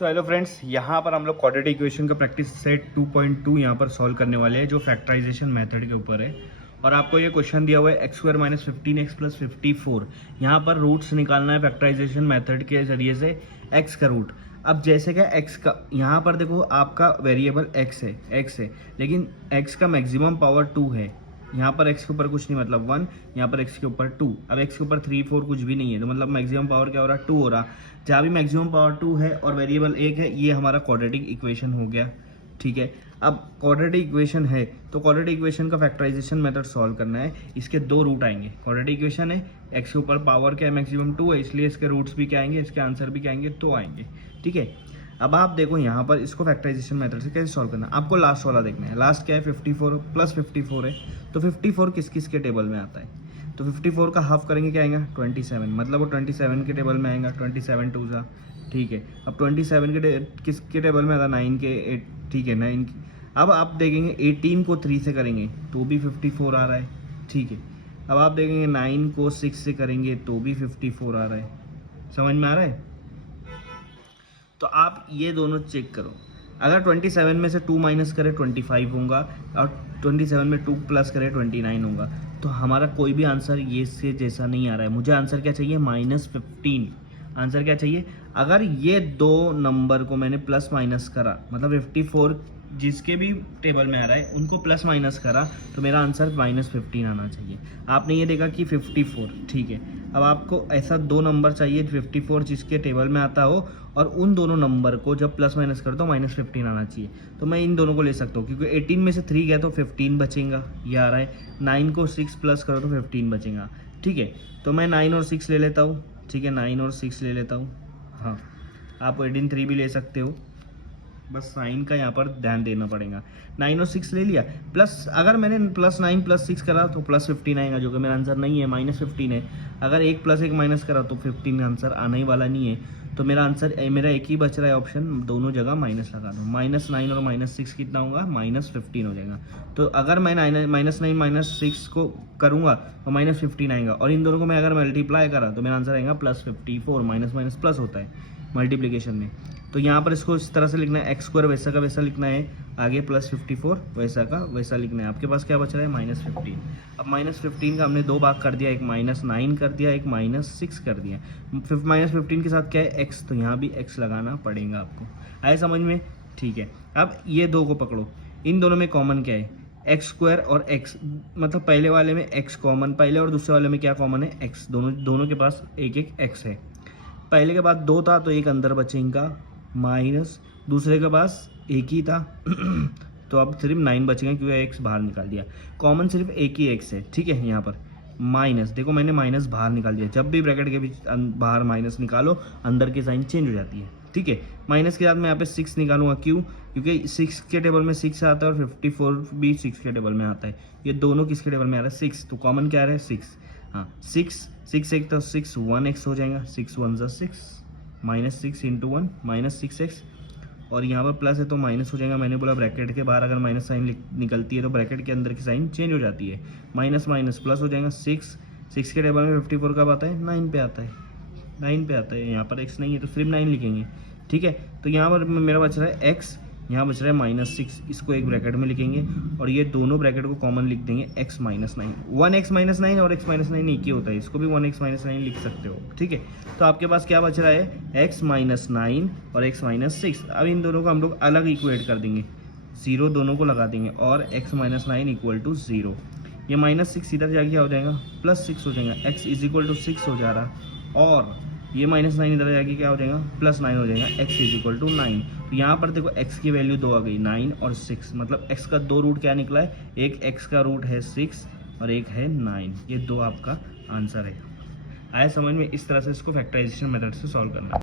तो hello friends, यहाँ पर हम लोग क्वाड्रेटिक इक्वेशन का प्रैक्टिस सेट 2.2 यहाँ पर सॉल्व करने वाले हैं जो फैक्टराइजेशन मेथड के ऊपर है। और आपको ये क्वेश्चन दिया हुआ है x square minus 15x plus 54। यहाँ पर रूट्स निकालना है फैक्टराइजेशन मेथड के जरिए से एक्स का रूट। अब जैसे क्या एक्स का यहाँ पर देखो आपका वेरिएबल एक्स है लेकिन एक्स का मैक्सिमम पावर 2 है। यहाँ पर x के ऊपर कुछ नहीं मतलब 1, यहाँ पर x के ऊपर 2। अब x के ऊपर 3 4 कुछ भी नहीं है तो मतलब मैक्सिमम पावर क्या हो रहा है 2 हो रहा। जहाँ भी मैक्सिमम पावर 2 है और वेरिएबल 1 है, ये हमारा क्वाड्रेटिक इक्वेशन हो गया। ठीक है, अब क्वाड्रेटिक इक्वेशन है तो क्वाड्रेटिक इक्वेशन का फैक्टराइजेशन मेथड सॉल्व करना है। इसके दो रूट आएंगे। क्वाड्रेटिक इक्वेशन है, x के ऊपर पावर क्या है मैक्सिमम 2 है, इसलिए इसके रूट्स भी क्या आएंगे, इसके आंसर भी क्या आएंगे 2 आएंगे। ठीक है, अब आप देखो यहाँ पर इसको फैक्टराइजेशन मेथड से कैसे सॉल्व करना है। आपको लास्ट वाला देखना है। लास्ट क्या है 54 प्लस 54 है तो 54 किस किस के टेबल में आता है। तो 54 का हाफ करेंगे क्या आएगा 27, मतलब वो 27 के टेबल में आएगा। 27 2 सा। ठीक है, अब 27 के किसके टेबल में आता 9 के 8। ठीक है 9। अब आप देखेंगे 18 को 3 से करेंगे तो भी 54 आ रहा है। ठीक है, अब आप देखेंगे 9 को 6 से करेंगे तो भी 54 आ रहा है। समझ में आ रहा है। तो आप ये दोनों चेक करो। अगर 27 में से 2 माइनस करें 25 होगा और 27 में 2 प्लस करें 29 होगा। तो हमारा कोई भी आंसर ये से जैसा नहीं आ रहा है। मुझे आंसर क्या चाहिए -15। आंसर क्या चाहिए। अगर ये दो नंबर को मैंने प्लस माइनस करा मतलब 54 जिसके भी टेबल में आ रहा है उनको प्लस माइनस करा तो मेरा आंसर -15 आना चाहिए। आपने ये देखा कि 54। ठीक है, अब आपको ऐसा दो नंबर चाहिए 54 जिसके टेबल में आता हो और उन दोनों नंबर को जब प्लस माइनस करता हूँ -15 आना चाहिए। तो मैं इन दोनों को ले सकता हूँ क्योंकि 18 में से 3 गया तो 15 बचेगा, ये आ रहा है। 9 को 6 प्लस करो तो 15 बचेगा। ठीक है, तो मैं 9 और 6 ले लेता हूँ। ठीक है, 9 और 6 ले लेता हूँ। हाँ, आप 18 3 भी ले सकते हो, बस साइन का यहाँ पर ध्यान देना पड़ेगा। 9 और 6 ले लिया, प्लस अगर मैंने +9 + 6 करा तो +15 आएगा जो कि मेरा आंसर नहीं है, -15 है। अगर 1 + 1 माइनस करा तो 15 आंसर आने ही वाला नहीं है। तो मेरा आंसर मेरा एक ही बच रहा है ऑप्शन, दोनों जगह माइनस लगा दो। -9 और -6 कितना होगा -15 हो जाएगा। तो अगर मैं -9 -6 को करूँगा तो -15 आएगा और इन दोनों को मैं अगर मल्टीप्लाई करा तो मेरा आंसर आएगा +54। माइनस माइनस प्लस होता है मल्टीप्लिकेशन में। तो यहाँ पर इसको इस तरह से लिखना है, x² वैसा का वैसा लिखना है, आगे +54 वैसा का वैसा लिखना है। आपके पास क्या बच रहा है -15। अब -15 का हमने दो भाग कर दिया, एक -9 कर दिया, एक -6 कर दिया। -15 के साथ क्या है x, तो यहाँ भी x लगाना पड़ेगा आपको। आए समझ में। ठीक है, अब ये दो को पकड़ो, इन दोनों में कॉमन क्या है x² और x, मतलब पहले वाले में x कॉमन, पहले और दूसरे वाले में क्या कॉमन है x। दोनों के पास एक एक x है। पहले के बाद 2 था तो एक अंदर बचेगा माइनस, दूसरे के पास एक ही था तो अब सिर्फ 9 बचेगा क्योंकि x बाहर निकाल दिया। कॉमन सिर्फ एक ही x है। ठीक है, यहाँ पर माइनस, देखो मैंने माइनस बाहर निकाल दिया। जब भी ब्रैकेट के बीच बाहर माइनस निकालो अंदर की साइन चेंज हो जाती है। ठीक है, माइनस के साथ मैं यहाँ पे 6 निकालूंगा, क्यों, क्योंकि 6 के टेबल में 6 आता है और 54 भी 6 के टेबल में आता है। ये दोनों किसके टेबल में आ रहा है 6, तो कॉमन क्या आ रहा है 6। हाँ, 6 एक तो 6 1x हो जाएगा, 6 1 ज़ा 6, -6 × 1 -6x, और यहाँ पर प्लस है तो माइनस हो जाएगा। मैंने बोला ब्रैकेट के बाहर अगर माइनस साइन निकलती है तो ब्रैकेट के अंदर की साइन चेंज हो जाती है। माइनस माइनस प्लस हो जाएगा। 6 के टेबल में 54 कब आता है 9 पे आता है, 9 पे आता है। यहाँ पर x नहीं है तो सिर्फ 9 लिखेंगे। ठीक है, तो यहाँ पर मेरा बच रहा है x, यहाँ बच रहा है -6, इसको एक ब्रैकेट में लिखेंगे और ये दोनों ब्रैकेट को कॉमन लिख देंगे x - 9। 1x - 9 और x - 9 एक ही होता है, इसको भी 1x - 9 लिख सकते हो। ठीक है, तो आपके पास क्या बच रहा है x - 9 और x - 6। अब इन दोनों को हम लोग अलग इक्वेट कर देंगे, 0 दोनों को लगा देंगे और x - 9 = 0। ये -6 इधर जाके क्या हो जाएगा +6 हो जाएगा, x = 6 हो जा रहा, और ये -9 इधर जाके क्या हो जाएगा +9 हो जाएगा, x = 9। तो यहाँ पर देखो x की वैल्यू 2 आ गई, 9 और 6, मतलब x का 2 रूट क्या निकला है, एक x का रूट है 6 और एक है 9। ये 2 आपका आंसर है। आया समझ में। इस तरह से इसको फैक्टराइजेशन मेथड से सॉल्व करना है।